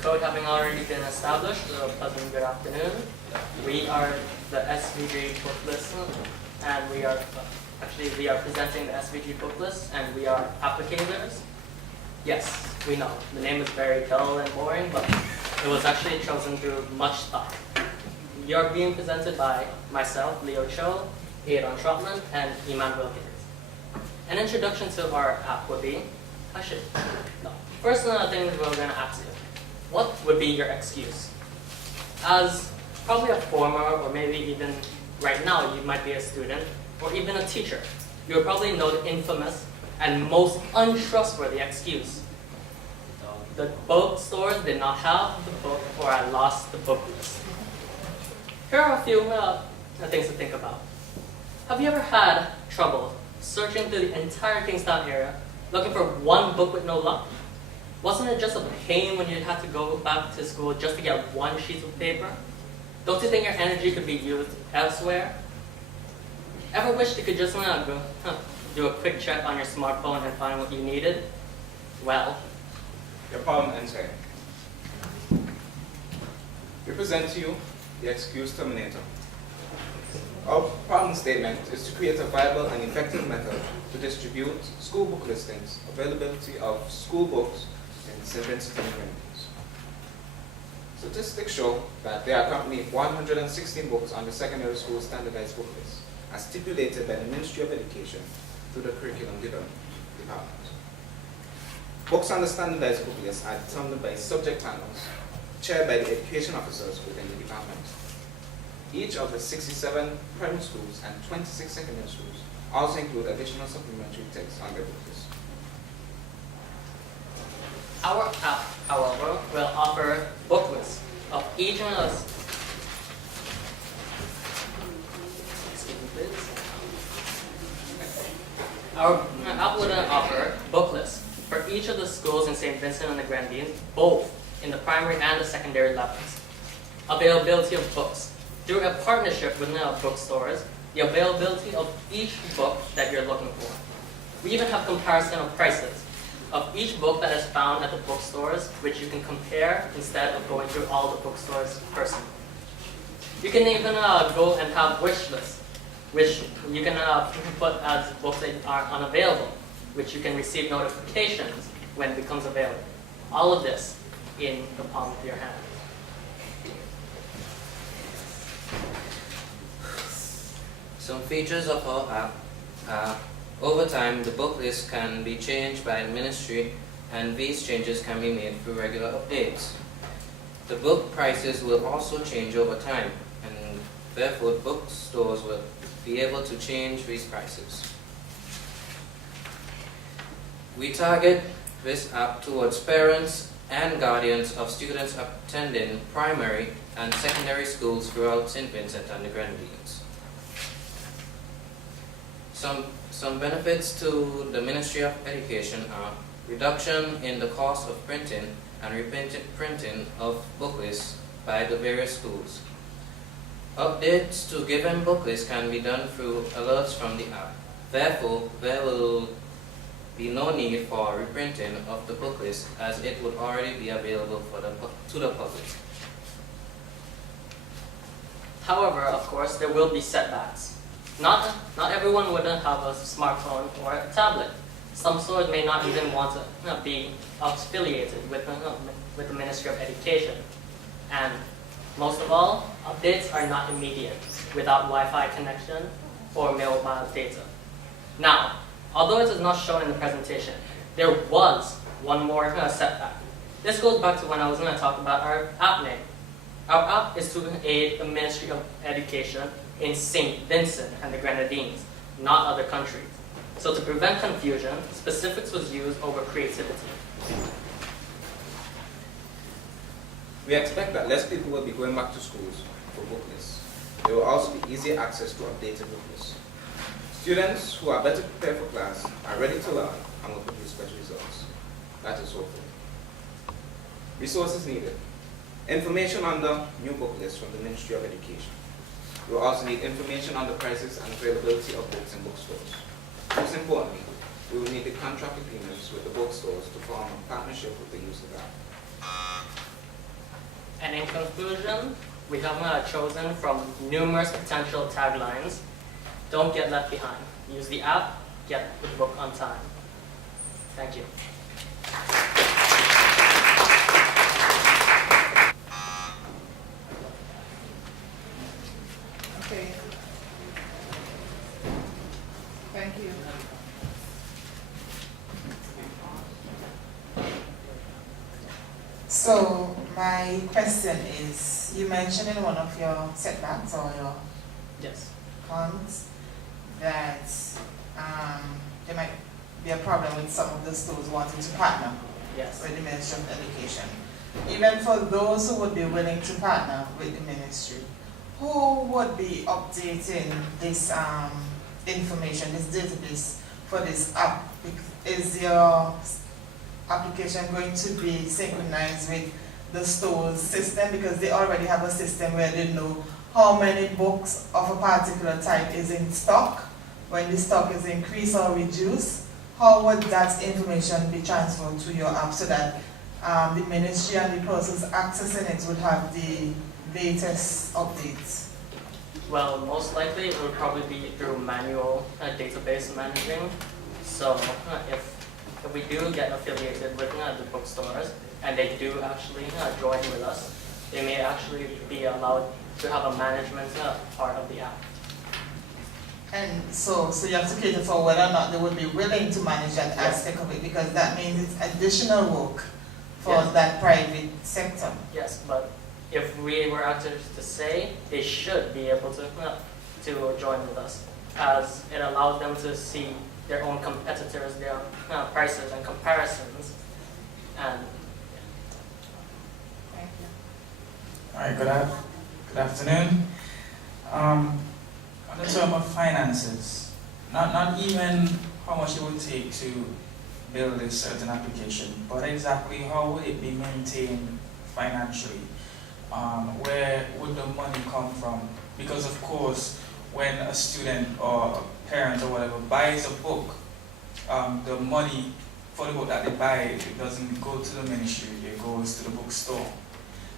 Code having already been established, a pleasant good afternoon. We are the SVG book list, and we are presenting the SVG book list, and we are applicators. Yes, we know, the name is very dull and boring, but it was actually chosen through much thought. You're being presented by myself, Leo Cho, Aidan Trotman, and Iman Wilkins. An introduction to our app would be, first thing we're going to ask you, what would be your excuse? As probably a former, or maybe even right now, you might be a student, or even a teacher. You will probably know the infamous and most untrustworthy excuse. The bookstores did not have the book, or I lost the book list. Here are a few things to think about. Have you ever had trouble searching through the entire Kingstown area, looking for one book with no luck? Wasn't it just a pain when you had to go back to school just to get one sheet of paper? Don't you think your energy could be used elsewhere? Ever wished you could just do a quick check on your smartphone and find what you needed? Well, your problem ends here. We present to you the excuse terminator. Our problem statement is to create a viable and effective method to distribute school book listings, availability of school books in St. Vincent and the Grenadines. Statistics show that there are currently 116 books on the secondary school standardized book list, as stipulated by the Ministry of Education through the curriculum department. Books on the standardized book list are determined by subject panels, chaired by the education officers within the department. Each of the 67 primary schools and 26 secondary schools also include additional supplementary text on their book list. Our app, however, will offer book lists of each of us. Excuse me, please. Our app will offer book lists for each of the schools in St. Vincent and the Grenadines, both in the primary and the secondary levels. Availability of books. Through a partnership with bookstores, the availability of each book that you're looking for. We even have comparison of prices of each book that is found at the bookstores, which you can compare instead of going through all the bookstores personally. You can even go and have wish lists, which you can put as books that are unavailable, which you can receive notifications when it becomes available. All of this in the palm of your hand. Some features of our app are, over time, the book list can be changed by the ministry, and these changes can be made through regular updates. The book prices will also change over time, and therefore bookstores will be able to change these prices. We target this app towards parents and guardians of students attending primary and secondary schools throughout St. Vincent and the Grenadines. Some benefits to the Ministry of Education are reduction in the cost of printing and reprinting of book lists by the various schools. Updates to given book lists can be done through alerts from the app. Therefore, there will be no need for reprinting of the book list, as it would already be available to the public. However, of course, there will be setbacks. Not everyone would have a smartphone or a tablet. Some stores may not even want to be affiliated with the Ministry of Education. And most of all, updates are not immediate without Wi-Fi connection or mobile data. Now, although it is not shown in the presentation, there was one more setback. This goes back to when I was going to talk about our app name. Our app is to aid the Ministry of Education in St. Vincent and the Grenadines, not other countries. So to prevent confusion, specifics was used over creativity. We expect that less people will be going back to schools for book lists. There will also be easier access to updated book lists. Students who are better prepared for class are ready to learn and will produce better results. That is hopeful. Resources needed. Information on the new book list from the Ministry of Education. We will also need information on the prices and availability of books in bookstores. Most importantly, we will need the contract agreements with the bookstores to form a partnership with the use of that. And in conclusion, we have chosen from numerous potential taglines. Don't get left behind. Use the app, get the book on time. Thank you. Okay. Thank you. So my question is, you mentioned in one of your setbacks or your Yes. cons that there might be a problem with some of the schools wanting to partner Yes. with the Ministry of Education. Even for those who would be willing to partner with the ministry, who would be updating this information, this database for this app? Is your application going to be synchronized with the store's system, because they already have a system where they know how many books of a particular type is in stock, when the stock is increased or reduced? How would that information be transferred to your app so that the ministry and the persons accessing it would have the latest updates? Well, most likely it would probably be through manual database managing. So if we do get affiliated with the bookstores and they do actually join with us, they may actually be allowed to have a management part of the app. And so you have to cater for whether or not they would be willing to manage that aspect of it, because that means it's additional work for Yes. that private sector. Yes, but if we were actually to say, they should be able to join with us, as it allows them to see their own competitors, their prices and comparisons. And Thank you. All right, good afternoon. On the term of finances, not even how much it would take to build a certain application, but exactly how would it be maintained financially? Where would the money come from? Because of course, when a student or a parent or whatever buys a book, the money for the book that they buy, it doesn't go to the ministry, it goes to the bookstore.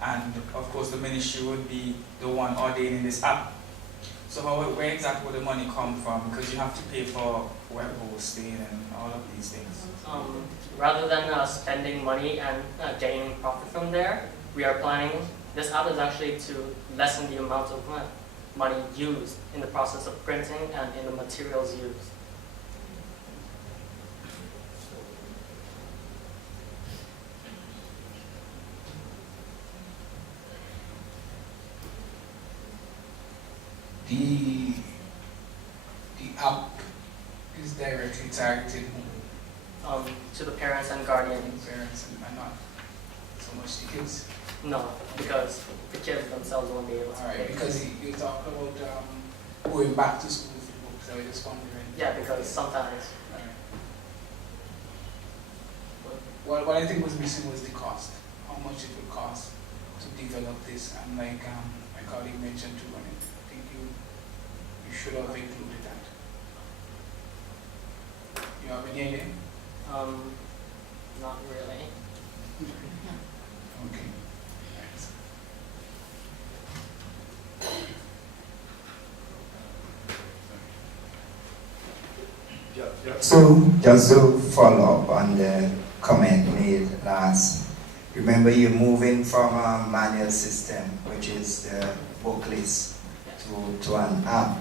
And of course the ministry would be the one ordaining this app. So where exactly would the money come from? Because you have to pay for web hosting and all of these things. rather than spending money and gaining profit from there, we are planning, this app is actually to lessen the amount of money used in the process of printing and in the materials used. The app is directly targeted To the parents and guardians. parents and not so much the kids. No, because the kids themselves won't be able to Alright, pay. because you talk about going back to school with the books, I was just wondering. Yeah, because sometimes. Alright. What I think was missing was the cost. How much it would cost to develop this, and like my colleague mentioned too, I think you should have included that. You have any idea? Not really. Okay. Thanks. So, just to follow up on the comment made last, remember you're moving from a manual system, which is the book list, to an app.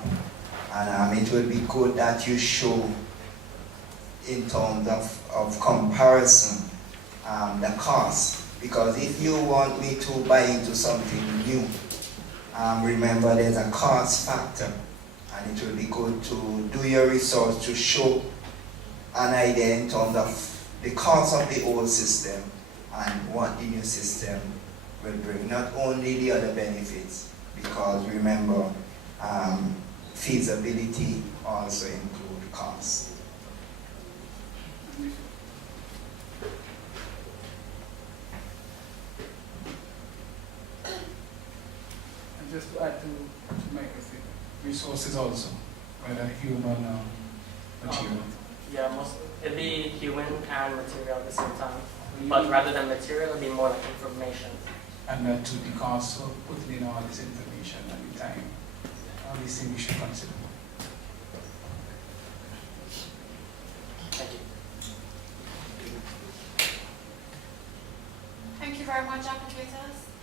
And it will be good that you show in terms of comparison the cost. Because if you want me to buy into something new, remember there's a cost factor. And it will be good to do your research to show an idea in terms of the cost of the old system and what the new system will bring. Not only the other benefits, because remember, feasibility also include cost. And just to add to my resources also, whether human material. Yeah, It'd be human and material at the same time. But rather than material, it'd be more like information. And to the cost of putting in all this information at the time. All these things we should consider. Thank you. Thank you very much, applicators.